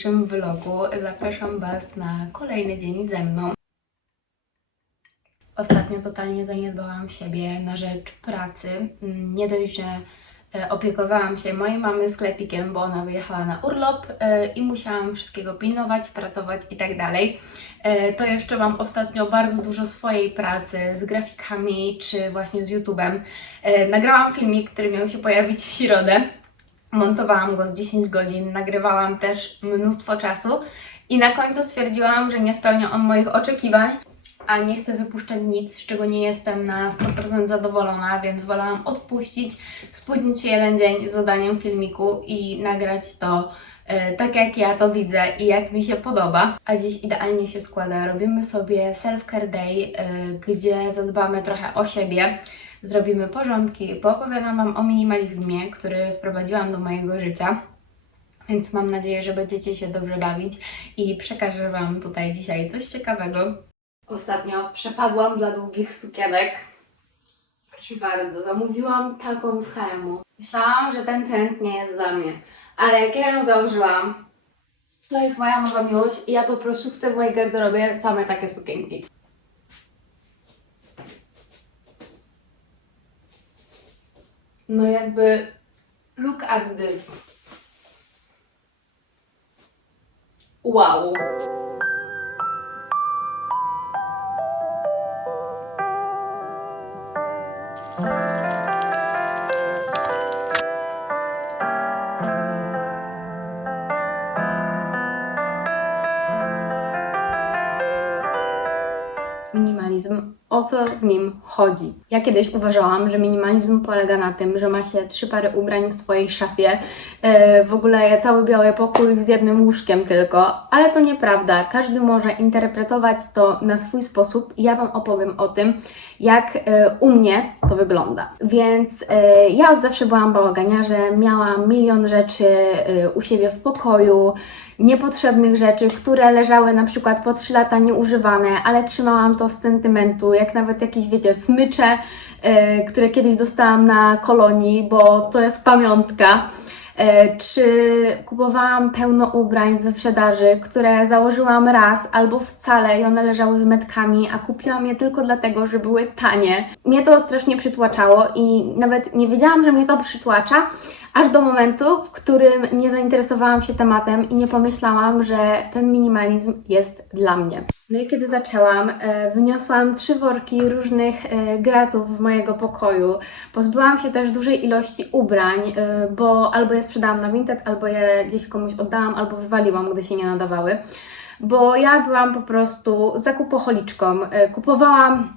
dzisiejszym vlogu. Zapraszam Was na kolejny dzień ze mną. Ostatnio totalnie zaniedbałam siebie na rzecz pracy. Mm, Nie dość, że e, opiekowałam się mojej mamy sklepikiem, bo ona wyjechała na urlop e, i musiałam wszystkiego pilnować, pracować i tak dalej. E, To jeszcze mam ostatnio bardzo dużo swojej pracy z grafikami czy właśnie z YouTube'em. Nagrałam filmik, który miał się pojawić w środę. Montowałam go z 10 godzin, nagrywałam też mnóstwo czasu i na końcu stwierdziłam, że nie spełnia on moich oczekiwań, a nie chcę wypuszczać nic, z czego nie jestem na 100% zadowolona, więc wolałam odpuścić, spóźnić się jeden dzień z zadaniem filmiku i nagrać to e, tak jak ja to widzę i jak mi się podoba. A dziś idealnie się składa. Robimy sobie self-care day, e, gdzie zadbamy trochę o siebie zrobimy porządki, poopowiadam Wam o minimalizmie, który wprowadziłam do mojego życia. Więc mam nadzieję, że będziecie się dobrze bawić i przekażę Wam tutaj dzisiaj coś ciekawego. Ostatnio przepadłam dla długich sukienek. Proszę bardzo, zamówiłam taką z. Myślałam, że ten trend nie jest dla mnie, ale jak ja ją założyłam, to jest moja nowa miłość i ja po prostu chcę w mojej garderobie same takie sukienki. No jakby look at this. Wow. minimalizm, o co w nim chodzi. Ja kiedyś uważałam, że minimalizm polega na tym, że ma się trzy pary ubrań w swojej szafie, e, w ogóle cały biały pokój z jednym łóżkiem tylko, ale to nieprawda. Każdy może interpretować to na swój sposób ja Wam opowiem o tym, jak e, u mnie to wygląda. Więc e, ja od zawsze byłam bałaganiarzem, miałam milion rzeczy e, u siebie w pokoju, niepotrzebnych rzeczy, które leżały na przykład po 3 lata nieużywane, ale trzymałam to z sentymentu, jak nawet jakieś, wiecie, smycze, e, które kiedyś dostałam na kolonii, bo to jest pamiątka. E, Czy kupowałam pełno ubrań z wyprzedaży, które założyłam raz albo wcale i one leżały z metkami, a kupiłam je tylko dlatego, że były tanie. Mnie to strasznie przytłaczało i nawet nie wiedziałam, że mnie to przytłacza, aż do momentu, w którym nie zainteresowałam się tematem i nie pomyślałam, że ten minimalizm jest dla mnie. No i kiedy zaczęłam, e, wyniosłam trzy worki różnych e, gratów z mojego pokoju. Pozbyłam się też dużej ilości ubrań, e, bo albo je sprzedałam na Vinted, albo je gdzieś komuś oddałam, albo wywaliłam, gdy się nie nadawały. Bo ja byłam po prostu zakupocholiczką. E, Kupowałam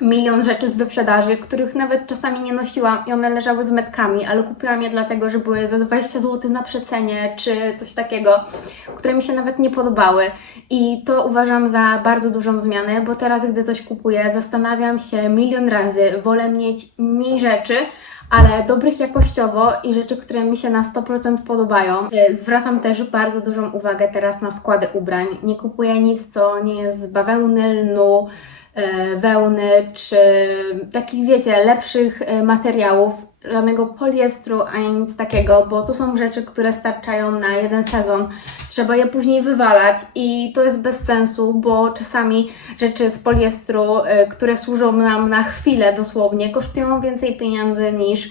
milion rzeczy z wyprzedaży, których nawet czasami nie nosiłam i one leżały z metkami, ale kupiłam je dlatego, że były za 20 zł na przecenie czy coś takiego, które mi się nawet nie podobały. I to uważam za bardzo dużą zmianę, bo teraz, gdy coś kupuję, zastanawiam się milion razy, wolę mieć mniej rzeczy, ale dobrych jakościowo i rzeczy, które mi się na 100% podobają. E, Zwracam też bardzo dużą uwagę teraz na składy ubrań. Nie kupuję nic, co nie jest z bawełny, lnu, wełny, czy takich, wiecie, lepszych e, materiałów, żadnego poliestru ani nic takiego, bo to są rzeczy, które starczają na jeden sezon. Trzeba je później wywalać i to jest bez sensu, bo czasami rzeczy z poliestru, e, które służą nam na chwilę dosłownie, kosztują więcej pieniędzy niż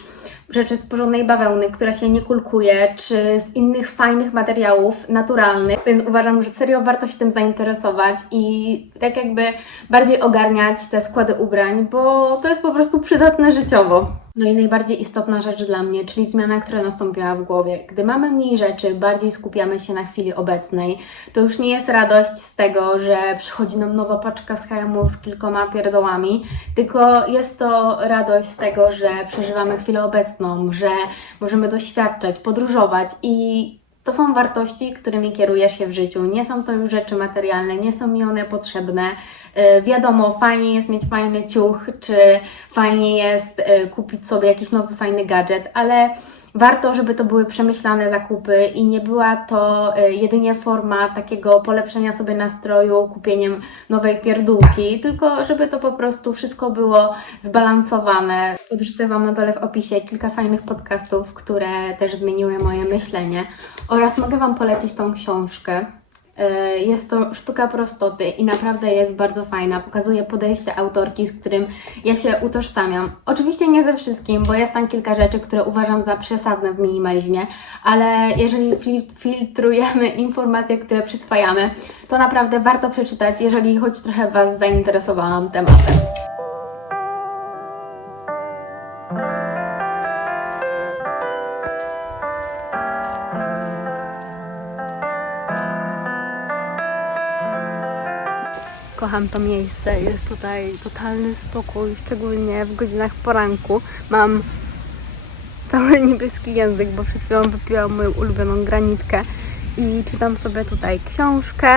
rzeczy z porządnej bawełny, która się nie kulkuje, czy z innych fajnych materiałów naturalnych, więc uważam, że serio warto się tym zainteresować i tak jakby bardziej ogarniać te składy ubrań, bo to jest po prostu przydatne życiowo. No i najbardziej istotna rzecz dla mnie, czyli zmiana, która nastąpiła w głowie. Gdy mamy mniej rzeczy, bardziej skupiamy się na chwili obecnej. To już nie jest radość z tego, że przychodzi nam nowa paczka z HM z kilkoma pierdołami, tylko jest to radość z tego, że przeżywamy chwilę obecną, że możemy doświadczać, podróżować i to są wartości, którymi kieruję się w życiu. Nie są to już rzeczy materialne, nie są mi one potrzebne. E, Wiadomo, fajnie jest mieć fajny ciuch, czy fajnie jest e, kupić sobie jakiś nowy fajny gadżet, ale warto, żeby to były przemyślane zakupy i nie była to e, jedynie forma takiego polepszenia sobie nastroju kupieniem nowej pierdółki, tylko żeby to po prostu wszystko było zbalansowane. Podrzucę Wam na dole w opisie kilka fajnych podcastów, które też zmieniły moje myślenie oraz mogę Wam polecić tą książkę. E, Jest to sztuka prostoty i naprawdę jest bardzo fajna. Pokazuje podejście autorki, z którym ja się utożsamiam. Oczywiście nie ze wszystkim, bo jest tam kilka rzeczy, które uważam za przesadne w minimalizmie, ale jeżeli fil- filtrujemy informacje, które przyswajamy, to naprawdę warto przeczytać, jeżeli choć trochę Was zainteresowałam tematem. Kocham to miejsce, jest tutaj totalny spokój, szczególnie w godzinach poranku. Mam cały niebieski język, bo przed chwilą wypiłam moją ulubioną granitkę i czytam sobie tutaj książkę,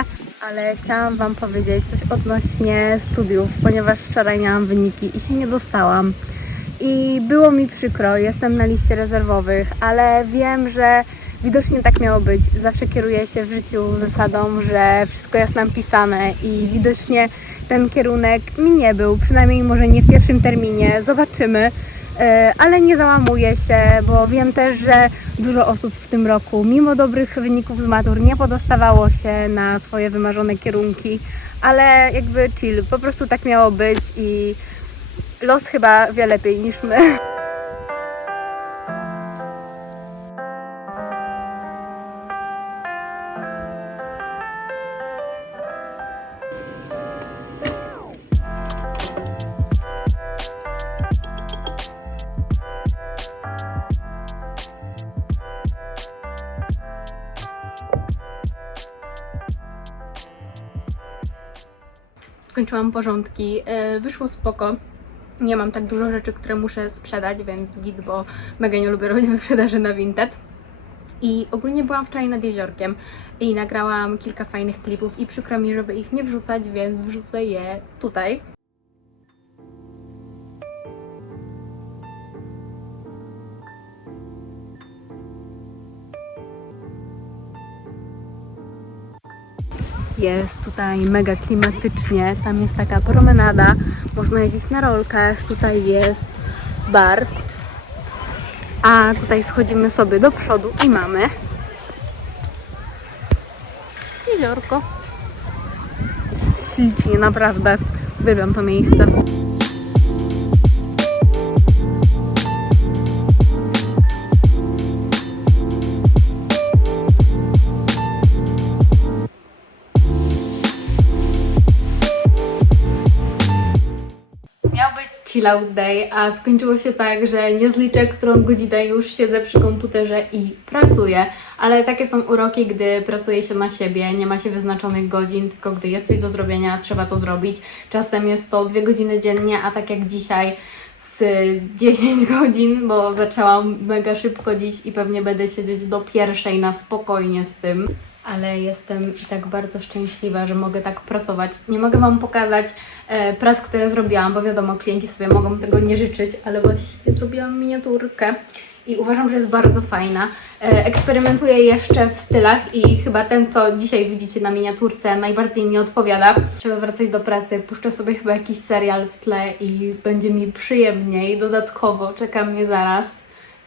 ale chciałam Wam powiedzieć coś odnośnie studiów, ponieważ wczoraj miałam wyniki i się nie dostałam. I było mi przykro, jestem na liście rezerwowych, ale wiem, że widocznie tak miało być. Zawsze kieruję się w życiu zasadą, że wszystko jest napisane i widocznie ten kierunek mi nie był, przynajmniej może nie w pierwszym terminie. Zobaczymy. E, Ale nie załamuję się, bo wiem też, że dużo osób w tym roku, mimo dobrych wyników z matur, nie podostawało się na swoje wymarzone kierunki, ale jakby chill, po prostu tak miało być i los chyba wie lepiej niż my. Skończyłam porządki, e, wyszło spoko. Nie mam tak dużo rzeczy, które muszę sprzedać, więc git, bo mega nie lubię robić wyprzedaży na Vinted. I ogólnie byłam wczoraj nad jeziorkiem i nagrałam kilka fajnych klipów i przykro mi, żeby ich nie wrzucać, więc wrzucę je tutaj. Jest tutaj mega klimatycznie, tam jest taka promenada, można jeździć na rolkach, tutaj jest bar, a tutaj schodzimy sobie do przodu i mamy jeziorko. Jest ślicznie, naprawdę. Uwielbiam to miejsce. Chill out day, a skończyło się tak, że nie zliczę, którą godzinę już siedzę przy komputerze i pracuję. Ale takie są uroki, gdy pracuje się na siebie, nie ma się wyznaczonych godzin, tylko gdy jest coś do zrobienia, trzeba to zrobić. Czasem jest to dwie godziny dziennie, a tak jak dzisiaj z 10 godzin, bo zaczęłam mega szybko dziś i pewnie będę siedzieć do pierwszej na spokojnie z tym. Ale jestem i tak bardzo szczęśliwa, że mogę tak pracować. Nie mogę Wam pokazać e, prac, które zrobiłam, bo wiadomo, klienci sobie mogą tego nie życzyć, ale właśnie zrobiłam miniaturkę i uważam, że jest bardzo fajna. E, eksperymentuję jeszcze w stylach i chyba ten, co dzisiaj widzicie na miniaturce, najbardziej mi odpowiada. Trzeba wracać do pracy, puszczę sobie chyba jakiś serial w tle i będzie mi przyjemniej. Dodatkowo czeka mnie zaraz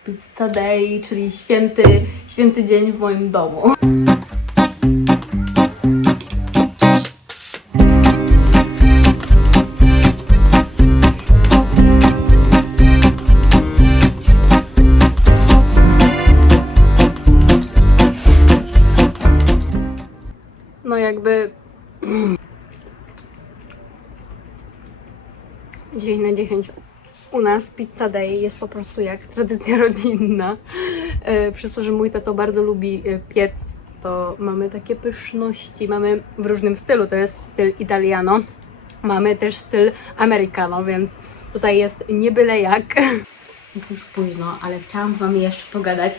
Pizza Day, czyli święty, święty dzień w moim domu. 10 na 10 u nas Pizza Day jest po prostu jak tradycja rodzinna. E, Przez to, że mój tato bardzo lubi e, piec, to mamy takie pyszności. Mamy w różnym stylu, to jest styl italiano. Mamy też styl americano, więc tutaj jest nie byle jak. Jest już późno, ale chciałam z Wami jeszcze pogadać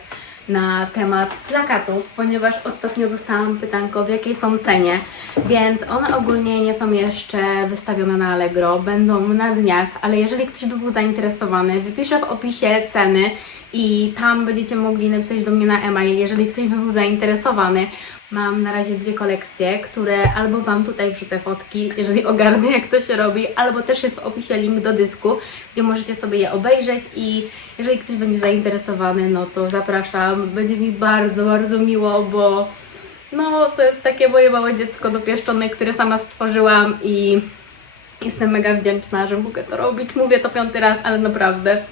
na temat plakatów, ponieważ ostatnio dostałam pytanko, w jakiej są cenie, więc one ogólnie nie są jeszcze wystawione na Allegro, będą na dniach, ale jeżeli ktoś by był zainteresowany, wypiszę w opisie ceny i tam będziecie mogli napisać do mnie na e-mail, jeżeli ktoś był zainteresowany. Mam na razie dwie kolekcje, które albo Wam tutaj wrzucę fotki, jeżeli ogarnę jak to się robi, albo też jest w opisie link do dysku, gdzie możecie sobie je obejrzeć i jeżeli ktoś będzie zainteresowany, no to zapraszam. Będzie mi bardzo, bardzo miło, bo no to jest takie moje małe dziecko dopieszczone, które sama stworzyłam i jestem mega wdzięczna, że mogę to robić. Mówię to piąty raz, ale naprawdę